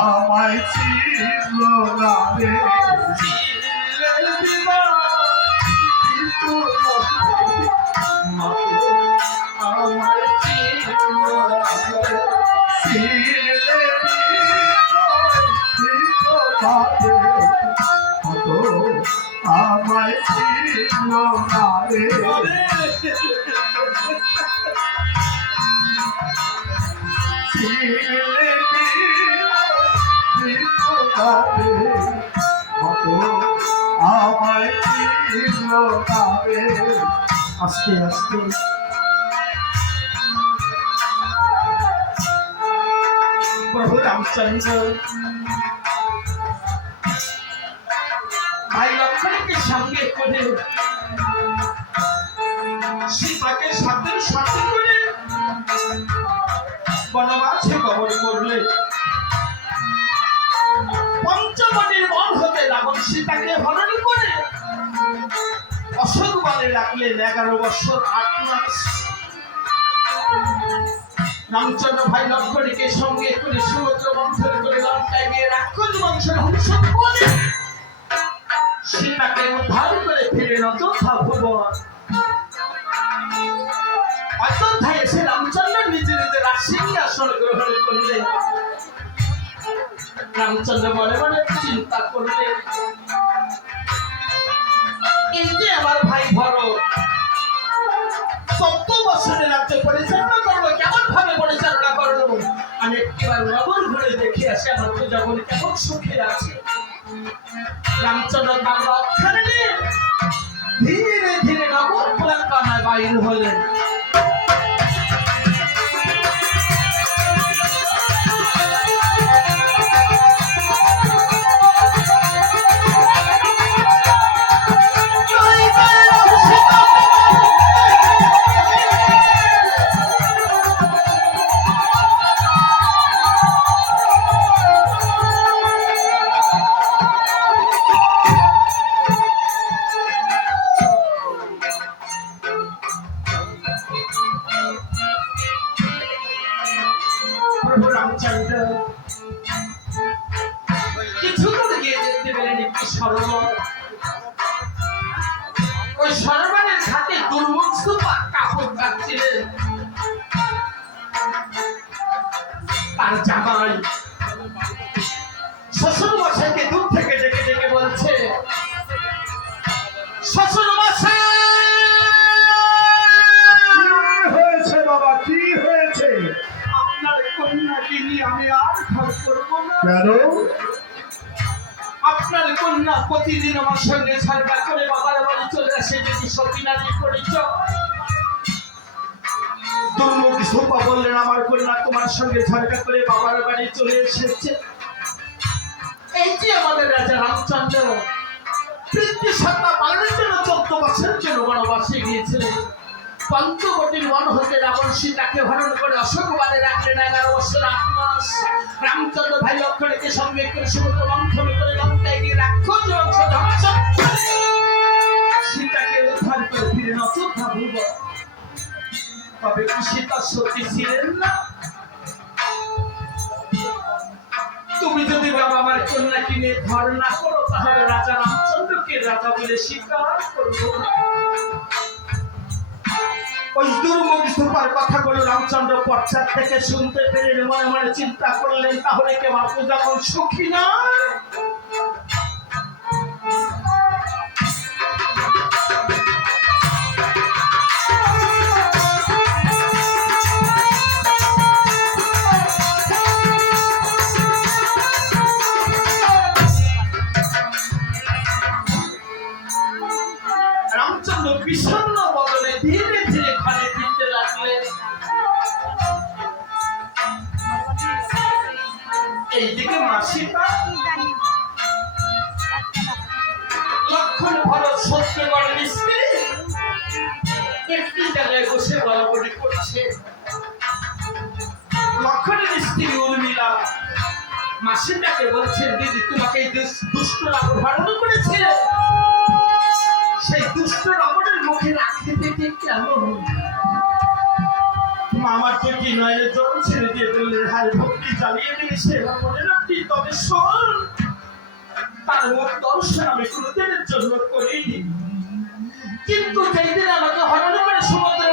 আমায় ছিল না রে কিন্তু আমায় ছিল আমায় ছিল না রে আমায় ছিল না রে আস্তে আস্তে প্রভু রামচন্দ্র ভাই লক্ষ্মণকে সঙ্গে করে সীতাকে সাথে সাথে করে বনবাসে গমন করলে পঞ্চবটির বন হতে রাবণ সীতাকে হরণ করে অশোক বনে রাখলেন 11 বছর 8 মাস। রামচন্দ্র ভাই লক্ষ্মণকে সঙ্গে করে সমুদ্র মন্থন করে লঙ্কায় গিয়ে রাক্ষস বংশ ধ্বংস করে সীতাকে উদ্ধার করে ফিরে অযোধ্যা ভুবন। অযোধ্যায় এসে রামচন্দ্র নিজে নিজে সিংহাসন গ্রহণ করলেন। রামচন্দ্র মনে মনে চিন্তা করলেন, এই যে আমার ভাই ভরত 14 বছরের রাজ্য পরিচালনা করলো, কেমন ভাবে পরিচালনা করলো, আমি একবার নগর ঘুরে দেখে আসি আমার প্রজাবলী কেমন সুখে আছে। রামচন্দ্র তার রক্ষা নিয়ে ধীরে ধীরে নগর প্রাঙ্গণে বাইর হলেন। প্রভু রামচন্দ্র কিছু দূর গিয়ে দেখতে পেলেন একটি সরোবর। ওই সরোবরের ঘাটে দুর্মুখ কাপড় কাটছিলেন। তার জামাই শ্বশুর মশাইকে দূর থেকে ডেকে ডেকে বলছে, শ্বশুর মশাই হয়েছে বাবা, কি হয়েছে? আপনার কন্যাকে নিয়ে আমি আর ঘর করবো না। কেন? আপনার কন্যা প্রতিদিন আমার সঙ্গে ঝগড়া করে বাবার বাড়ি চলে আসে, যদি সতীনাথী পরিচয়। দুর্মুখ সুপা বললেন, আমার কন্যা তোমার সঙ্গে ঝগড়া করে বাবার বাড়ি চলে এসেছে। এই যে আমাদের রাজা রামচন্দ্র প্রীতি সত্তা পালনের জন্য 14 বছরের জন্য বনবাসে গিয়েছিলেন। পঞ্চবটির বন হতে রাবণ সীতাকে হরণ করে অশোক বনে রাখলেন 11 বছর 8 মাস। রামচন্দ্র ভাই লক্ষ্মণকে সঙ্গে করে সমুদ্র মন্থন করে লঙ্কায় গিয়ে রাক্ষস বংশ ধ্বংস করে সীতাকে উদ্ধার করে ফিরেন অযোধ্যা ভুবন। তবে কি সীতা সতী ছিলেন না? তুমি যদি বাবা আমার কন্যাকে নিয়ে ধর না করো, তাহলে রাজা রামচন্দ্রকে রাজা বলে স্বীকার করবো না। ওই দুর্মুখ স্তূপার কথাগুলো রামচন্দ্র পশ্চাৎ থেকে শুনতে পেরে মনে মনে চিন্তা করলেন, তাহলে কি আমার প্রজাগণ সুখী না? রামচন্দ্র বিষণ্ণ বদলে ধীরে ধীরে ঘরে ফিরতে লাগলেন। এইদিকে মাসিটা লক্ষ্মণ ভরত সত্যবানের স্ত্রী একটি জায়গায় বসে বলাবলি করছে। লক্ষ্মণের স্ত্রী উর্মিলা মাসিটাকে বলছেন, দিদি তোমাকে এই দুষ্টরা অপহরণ করেছে। সেই দুষ্ট রাবণের মুখের আকৃতি কেমন? আমার তো কি নয় জল ছেড়ে দিয়ে দিলেন হারে ভক্তি জ্বালিয়ে দিলে সেবা মনে রাখি তবে শোন তার মুখ দর্শন আমি কোনোদিনের জন্য করিনি কিন্তু যেই দিন আমাকে হরণ করে সমুদ্রের